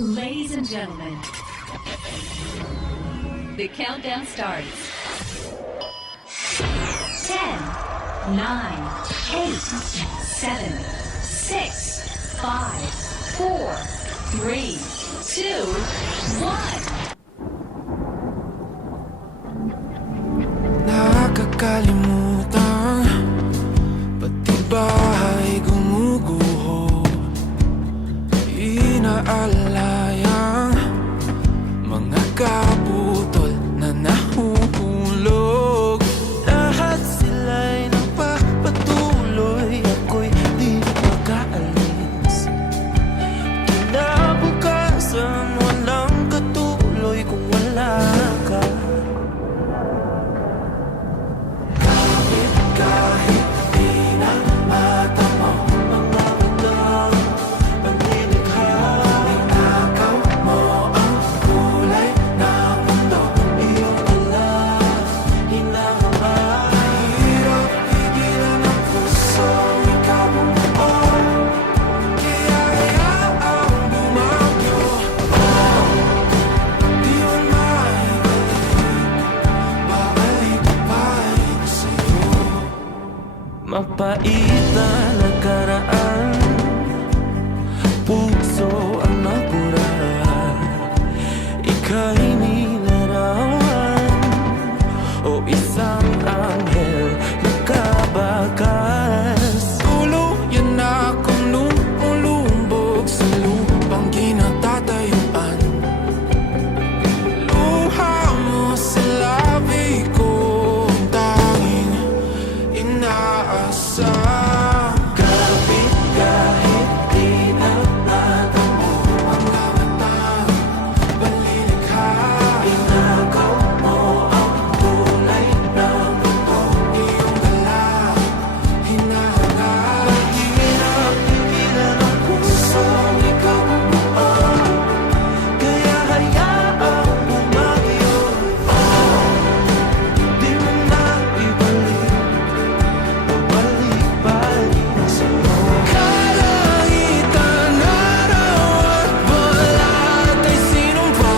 Ladies and gentlemen, the countdown starts. 10, 9, 8, 7, 6, 5, 4, 3, 2, 1. Nakakalimutan, pati bahay gumuguho. Inaalayang mga kaputol na nahuhulog. Lahat sila'y nagpapatuloy, ako'y di makaalis. Kinabukasan, walang katuloy kung wala ka. Kahit di na mata mo, mga magdang pagnilikha. Inakaw mo ang kulay ng mundo, iyong dala, hinahangad. Hirap pigilan ang pusong ikaw bumuo, kaya hayaang bumagyo. Di man maibalik, babalik sa'yo. Mapait na nakaraan, puso ang nabura. Ika'y nilarawan o isang anghel na kabakas. Tuluyan na akong lumulumbog sa lupang kinatatayuan. Luha mo sa labi ko, ang tanging inaasam. Kapit kahit di na mata mo, mga matang balilikha. Inakaw mo ang kulay ng mundo, iyong dala, hinahangad. Mahirap pigilan ang pusong ikaw bumuo, kaya hayaang bumagyo. Di mo na ibalik, babalik-balik sa'yo. Kalangitan, araw at balat ay sinumpa.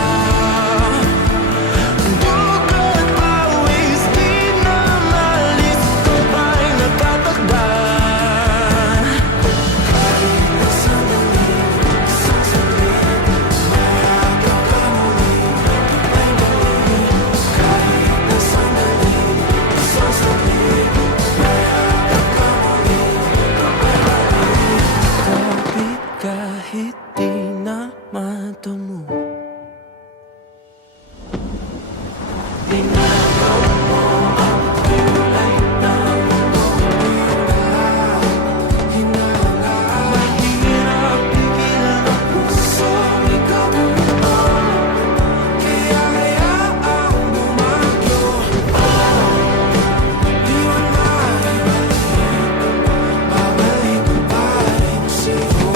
Dugo't pawis, di na malis, ito ba'y nakatakda? Kahit na sandali, isang saglit, mayakap ka muli, iba'y galing. Kahit na sandali, isang saglit, mayakap ka muli, iba'y galing. Kapit kahit di na mata mo, inakaw mo ang kulay ng mundo, iyong dala, hinahangad. Mahirap pigilan ang pusong ikaw bumuo, kaya hayaang bumagyo. Di man maibalik, babalik sa'yo.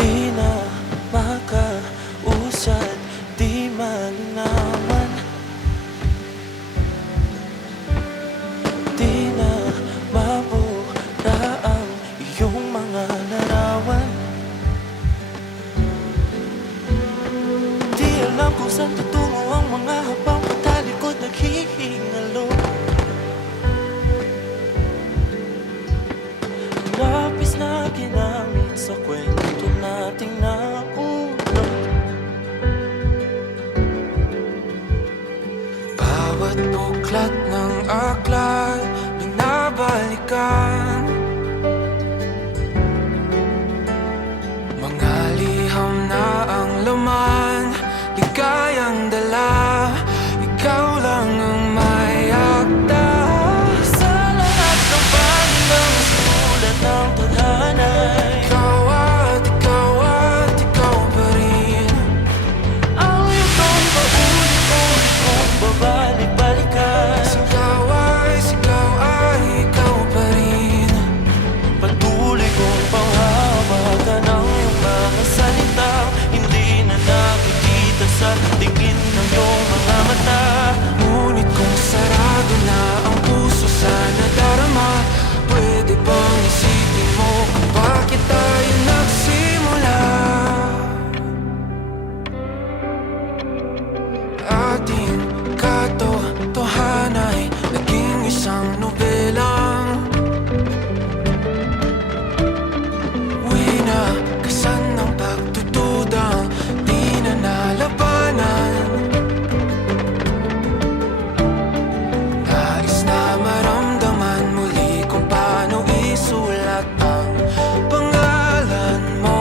Di na makausad, di malinawan. Di na mabura ang iyong mga larawan. Di alam kung saan tutungo ang mga habang patalikod naghihingalo. Lapis na ginamit sa kwento nating nauna. Bawat buklat ng aklat binabalikan. Mga liham na ang laman, ligayang dala. Ikaw lang ang may ating katotohanan ay naging isang nobelang winakasan ng pagtutudang di na nalabanan. Nais na maramdaman muli kung paano isulat ang pangalan mo.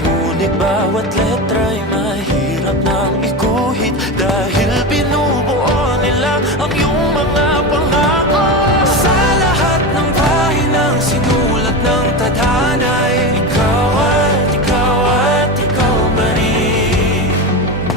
Ngunit bawat letra'y mahirap nang iguhit dahil binubuo nila ang iyong mga pangako. Sa lahat ng pahinang sinulat ng tadhana'y ikaw at ikaw pa rin.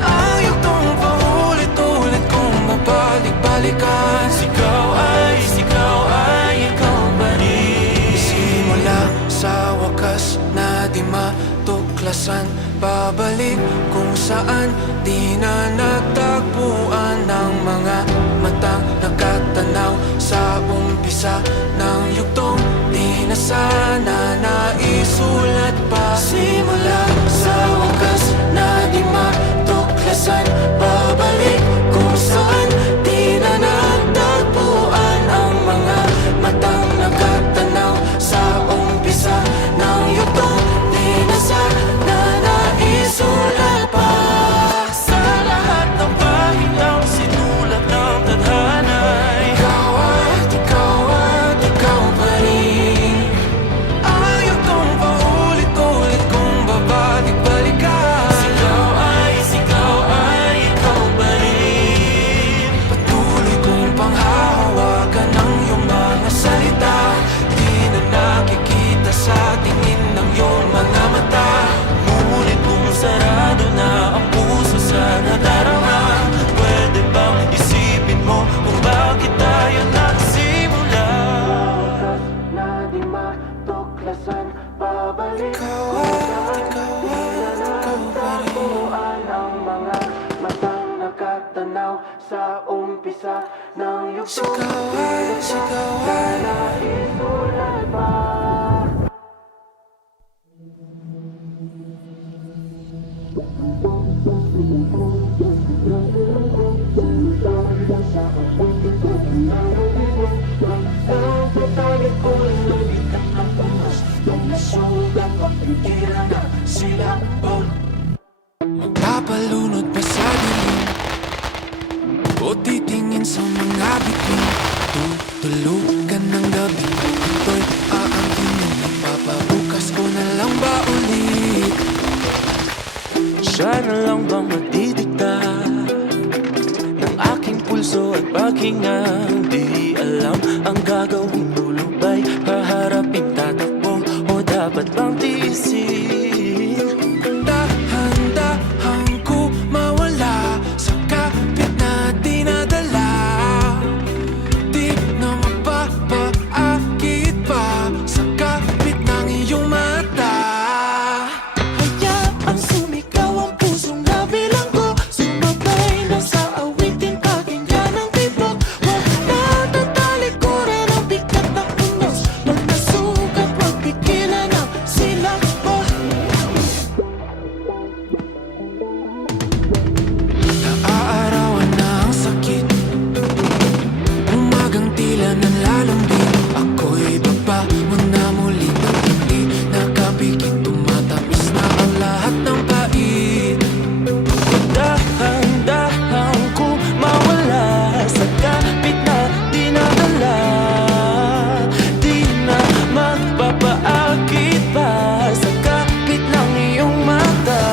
Ang yugtong paulit-ulit kong mabalik-balikan. Sigaw ay ikaw pa rin. Simula sa wakas na di matuklasan, babalik kung saan di na nagtagpuan ng mga matang nakatanaw sa umpisa ng yugtong di na sana naisulat pa. Simula sa wakas na di matuklasan, babalik kung saan di na nagtagpuan ang mga matang nakatanaw sa umpisa ng yugtong di na sana naisulat pa. Sa lahat ng pahinang sinulat ng tadhana, ikaw at ikaw pa rin. Ang yugtong paulit-ulit kong babalik-balikan. Sigaw ay ikaw pa rin. Patuloy kong panghahawakan ang iyong mga salita. Di na nakikita sa tingin ng iyong mga mata. Ngunit kung sarado na ang puso sa nadarama, pwede bang isipin mo kung bakit tayo nagsimula? Na di matuklasan, babalik ikaw pa rin. Ang mga matang nakatanaw sa umpisa ng yugtong sigaw ay naisulat pa. Magpapalunod pa sa dilim o titingin sa mga bituin. Tutulugan ng gabi, ito'y aangkinin. Ipapabukas ko na lang ba ulit? Siya na lang bang magdidikta ng aking pulso at paghingang? Di alam ang gagawin, tulubay, haharapin, tatakbo o dapat bang tiisin? Dahan-dahan ko mawala sa kapit na dinadala. Di na mapapaakit pa sa kapit ng iyong mata. Hayaang sumigaw ang pusong nabilang ko, sumabay na sa awitin, pakinggan ang tibok. Huwag na tatalikuran ang bigat ng unos. Pag nasugat, huwag pigilan ang silak mo. Naaarawan na ang sakit, umagang tila nanlalambing. Ako'y babangon na muli ng hindi nakapikit. Tumatamis na ang lahat ng pait. Dahan-dahan ko mawala sa kapit na dinadala. Di na magpapaakit pa sa kapit ng iyong mata.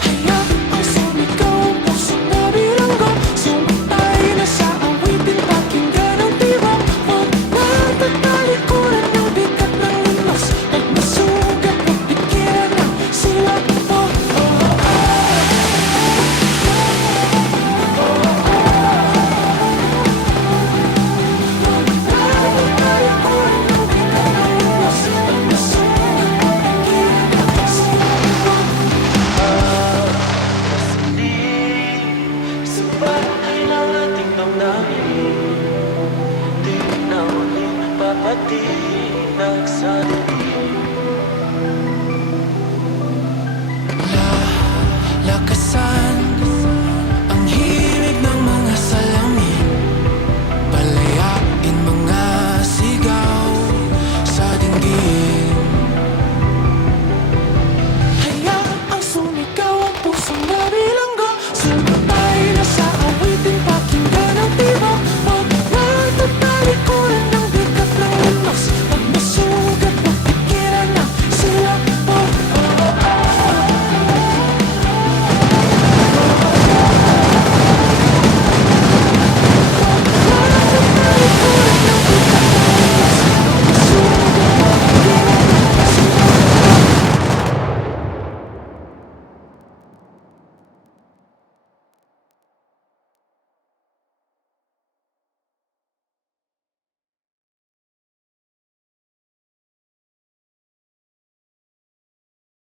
Hayaang sumigaw ang pusong nabilanggo, sumatay na sa awitin, pakinggan ang tibok. Huwag na tatalikuran ang bigat ng unos. Pag nasugat, huwag pigilan ang silak mo. Sa bahay ng ating damdamin, di na ulit papatinag sa dilim. Lakasan